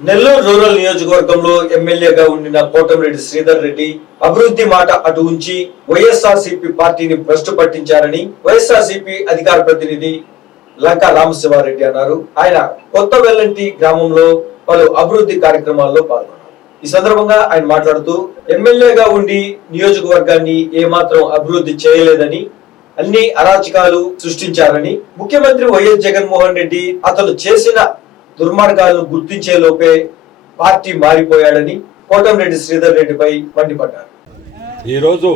Nellore rural నియోజకవర్గంలో ఎమ్మెల్యేగా ఉండిన కోటమిరెడ్డి శ్రీధర్ రెడ్డి అభివృద్ధి మాట అటు ఉంచి వైఎస్ఆర్సీపీ పార్టీని భ్రష్టు పట్టించారని వైఎస్ఆర్సీపీ అధికార ప్రతినిధి లంకా రామశివారెడ్డి అన్నారు. ఆయన కొత్త వెల్లంటి గ్రామంలో పలు అభివృద్ధి కార్యక్రమాల్లో పాల్గొన్నారు. ఈ సందర్భంగా ఆయన మాట్లాడుతూ ఎమ్మెల్యేగా ఉండి నియోజకవర్గాన్ని ఏమాత్రం అభివృద్ధి చేయలేదని అన్ని అరాచకాలు సృష్టించారని ముఖ్యమంత్రి వైఎస్ జగన్మోహన్ రెడ్డి అతను చేసిన దుర్మార్గాలను గుర్తించే లోపే పార్టీ మారిపోయాడని కోటంరెడ్డి శ్రీధర్ రెడ్డిపై మండిపడ్డారు. ఈరోజు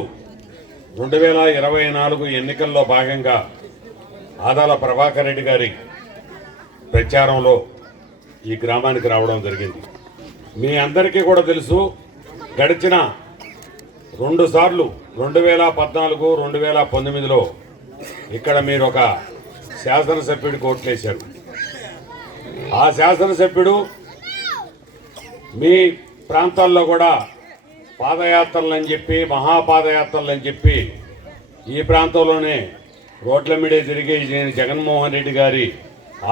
రెండు వేల ఇరవై నాలుగు ఎన్నికల్లో భాగంగా ఆదాల ప్రభాకర్ రెడ్డి గారి ప్రచారంలో ఈ గ్రామానికి రావడం జరిగింది. మీ అందరికీ కూడా తెలుసు గడిచిన రెండు సార్లు రెండు వేల పద్నాలుగు రెండు వేల పంతొమ్మిదిలో ఇక్కడ మీరు ఒక శాసనసభ్యుడికి ఓట్లేశారు. ఆ శాసనసభ్యుడు మీ ప్రాంతాల్లో కూడా పాదయాత్రలు అని చెప్పి మహాపాదయాత్రలని అని చెప్పి ఈ ప్రాంతంలోనే రోడ్ల మీదే తిరిగి నేను జగన్మోహన్ రెడ్డి గారి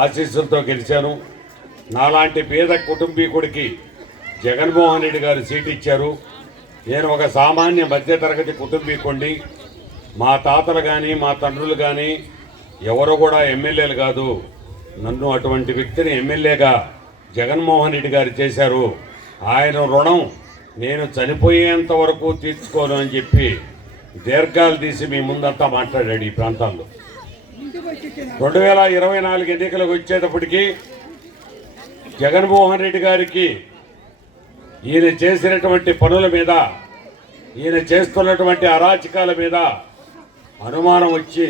ఆశీస్సులతో గెలిచాను నాలాంటి పేద కుటుంబీకుడికి జగన్మోహన్ రెడ్డి గారు సీట్ ఇచ్చారు. నేను ఒక సామాన్య మధ్యతరగతి కుటుంబీకుండి మా తాతలు కానీ మా తండ్రులు కానీ ఎవరు కూడా ఎమ్మెల్యేలు కాదు. నన్ను అటువంటి వ్యక్తిని ఎమ్మెల్యేగా జగన్మోహన్ రెడ్డి గారు చేశారు. ఆయన రుణం నేను చనిపోయేంత వరకు తీర్చుకోను అని చెప్పి దీర్ఘాలు తీసి మీ ముందంతా మాట్లాడాడు ఈ ప్రాంతాల్లో. రెండు వేల ఇరవై నాలుగు ఎన్నికలకు వచ్చేటప్పటికి జగన్మోహన్ రెడ్డి గారికి ఈయన చేసినటువంటి పనుల మీద ఈయన చేస్తున్నటువంటి అరాచకాల మీద అనుమానం వచ్చి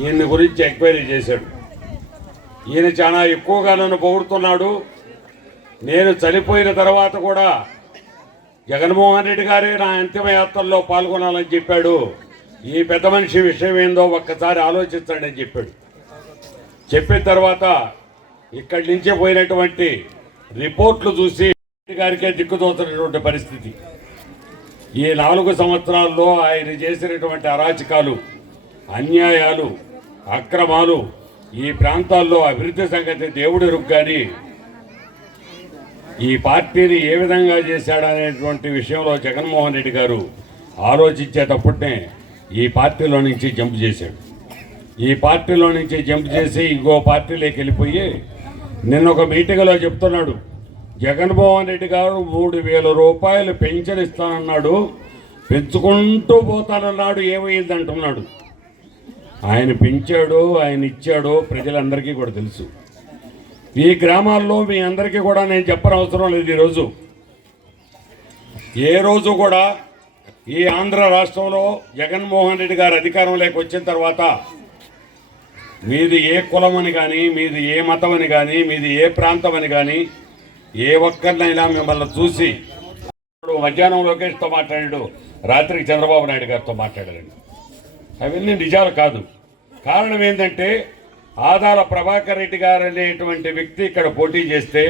ఈయన గురించి ఎంక్వైరీ చేశాడు. ఈయన చాలా ఎక్కువగా నన్ను పొగుడుతున్నాడు. నేను చనిపోయిన తర్వాత కూడా జగన్మోహన్ రెడ్డి గారే నా అంతిమయాత్రలో పాల్గొనాలని చెప్పాడు. ఈ పెద్ద మనిషి విషయం ఏందో ఒక్కసారి ఆలోచించండి అని చెప్పాడు. చెప్పిన తర్వాత ఇక్కడి నుంచే పోయినటువంటి రిపోర్ట్లు చూసి గారికే దిక్కుతోతున్నటువంటి పరిస్థితి. ఈ నాలుగు సంవత్సరాల్లో ఆయన చేసినటువంటి అరాచకాలు అన్యాయాలు అక్రమాలు ఈ ప్రాంతాల్లో అభివృద్ధి సంగతి దేవుడు కానీ ఈ పార్టీని ఏ విధంగా చేశాడనేటువంటి విషయంలో జగన్మోహన్ రెడ్డి గారు ఆలోచించేటప్పుడే ఈ పార్టీలో నుంచి జంప్ చేశాడు. ఈ పార్టీలో నుంచి జంప్ చేసి ఇంకో పార్టీలోకి వెళ్ళిపోయి నిన్న ఒక మీటింగ్లో చెప్తున్నాడు జగన్మోహన్ రెడ్డి గారు మూడు వేల రూపాయలు పెన్షన్ ఇస్తానన్నాడు పెంచుకుంటూ పోతానన్నాడు ఏమైంది? అంటున్నాడు. ఆయన పెంచాడు ఆయన ఇచ్చాడు ప్రజలందరికీ కూడా తెలుసు. ఈ గ్రామాల్లో మీ అందరికీ కూడా నేను చెప్పనవసరం లేదు ఈరోజు. ఏ రోజు కూడా ఈ ఆంధ్ర రాష్ట్రంలో జగన్మోహన్ రెడ్డి గారు అధికారంలోకి వచ్చిన తర్వాత మీది ఏ కులం అని కానీ మీది ఏ మతం అని కానీ మీది ఏ ప్రాంతం అని కానీ ఏ ఒక్కరినైనా మిమ్మల్ని చూసి మధ్యాహ్నం లోకేష్తో మాట్లాడాడు రాత్రికి చంద్రబాబు నాయుడు గారితో మాట్లాడాడు అవన్నీ నిజాలు కాదు. కారణం ఏంటంటే ఆదాల ప్రభాకర్ రెడ్డి గారు అనేటువంటి వ్యక్తి ఇక్కడ పోటీ చేస్తే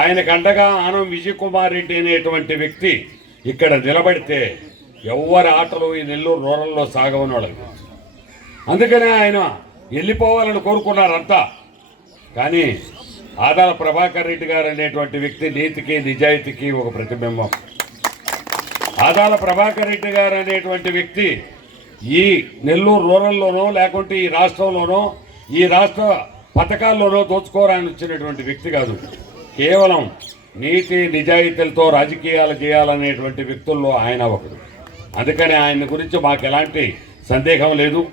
ఆయనకు అండగా ఆనం విజయ్ కుమార్ రెడ్డి అనేటువంటి వ్యక్తి ఇక్కడ నిలబడితే ఎవరి ఆటలు ఈ నెల్లూరు రూరల్లో సాగవని వాళ్ళకి అందుకనే ఆయన వెళ్ళిపోవాలని కోరుకున్నారంతా. కానీ ఆదాల ప్రభాకర్ రెడ్డి గారు అనేటువంటి వ్యక్తి నీతికి నిజాయితీకి ఒక ప్రతిబింబం. ఆదాల ప్రభాకర్ రెడ్డి గారు అనేటువంటి వ్యక్తి ఈ నెల్లూరు రూరల్లోనో లేకుంటే ఈ రాష్ట్రంలోనో ఈ రాష్ట్ర పథకాల్లోనో దోచుకోరాని వచ్చినటువంటి వ్యక్తి కాదు. కేవలం నీతి నిజాయితీలతో రాజకీయాలు చేయాలనేటువంటి వ్యక్తుల్లో ఆయన ఒకడు. అందుకని ఆయన గురించి మాకు ఎలాంటి సందేహం లేదు.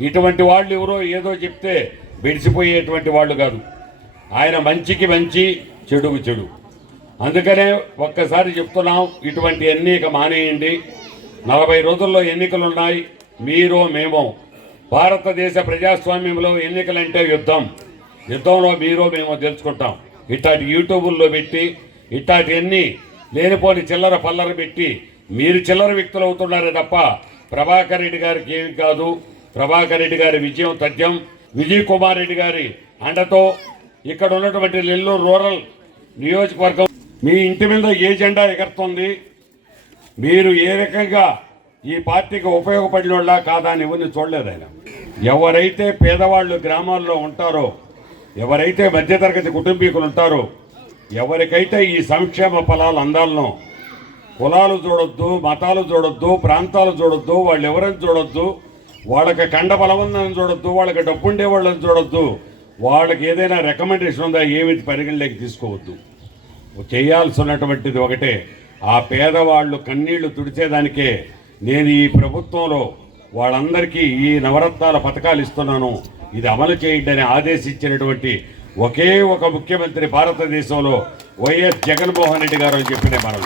ఇటువంటి వాళ్ళు ఎవరో ఏదో చెప్తే విడిచిపోయేటువంటి వాళ్ళు కాదు. ఆయన మంచికి మంచి చెడుకు చెడు. అందుకనే ఒక్కసారి చెప్తున్నాం ఇటువంటి ఎన్నిక మానేయండి. నలభై రోజుల్లో ఎన్నికలు ఉన్నాయి మీరు మేము. భారతదేశ ప్రజాస్వామ్యంలో ఎన్నికలంటే యుద్ధం. యుద్ధంలో మీరు మేము తెలుసుకుంటాం. ఇట్లాంటి యూట్యూబుల్లో పెట్టి ఇట్లాంటివన్నీ లేనిపోని చిల్లర పల్లర పెట్టి మీరు చిల్లర వ్యక్తులు అవుతున్నారే తప్ప ప్రభాకర్ రెడ్డి గారికి ఏమి కాదు. ప్రభాకర్ రెడ్డి గారి విజయం తథ్యం. విజయ్ కుమార్ రెడ్డి గారి అండతో ఇక్కడ ఉన్నటువంటి నెల్లూరు రూరల్ నియోజకవర్గం మీ ఇంటి మీద ఏ జెండా ఎగరుతుంది? మీరు ఏ రకంగా ఈ పార్టీకి ఉపయోగపడినోళ్ళ కాదా అని ఎవరిని చూడలేదు ఆయన. ఎవరైతే పేదవాళ్ళు గ్రామాల్లో ఉంటారో ఎవరైతే మధ్యతరగతి కుటుంబీకులు ఉంటారో ఎవరికైతే ఈ సంక్షేమ ఫలాలు అందాలనో కులాలు చూడొద్దు మతాలు చూడొద్దు ప్రాంతాలు చూడొద్దు వాళ్ళు ఎవరని చూడొద్దు వాళ్ళకి కండ బలవందని చూడొద్దు వాళ్ళకి డబ్బుండే వాళ్ళని చూడొద్దు వాళ్ళకి ఏదైనా రికమెండేషన్ ఉందా ఏమి పరిగణలోకి తీసుకోవద్దు. చేయాల్సినటువంటిది ఒకటే. ఆ పేదవాళ్ళు కన్నీళ్ళు తుడిచేదానికే నేను ఈ ప్రభుత్వంలో వాళ్ళందరికీ ఈ నవరత్నాల పథకాలు ఇస్తున్నాను. ఇది అమలు చేయండి అని ఆదేశించినటువంటి ఒకే ఒక ముఖ్యమంత్రి భారతదేశంలో వైఎస్ జగన్మోహన్ రెడ్డి గారు అని చెప్పిన మనం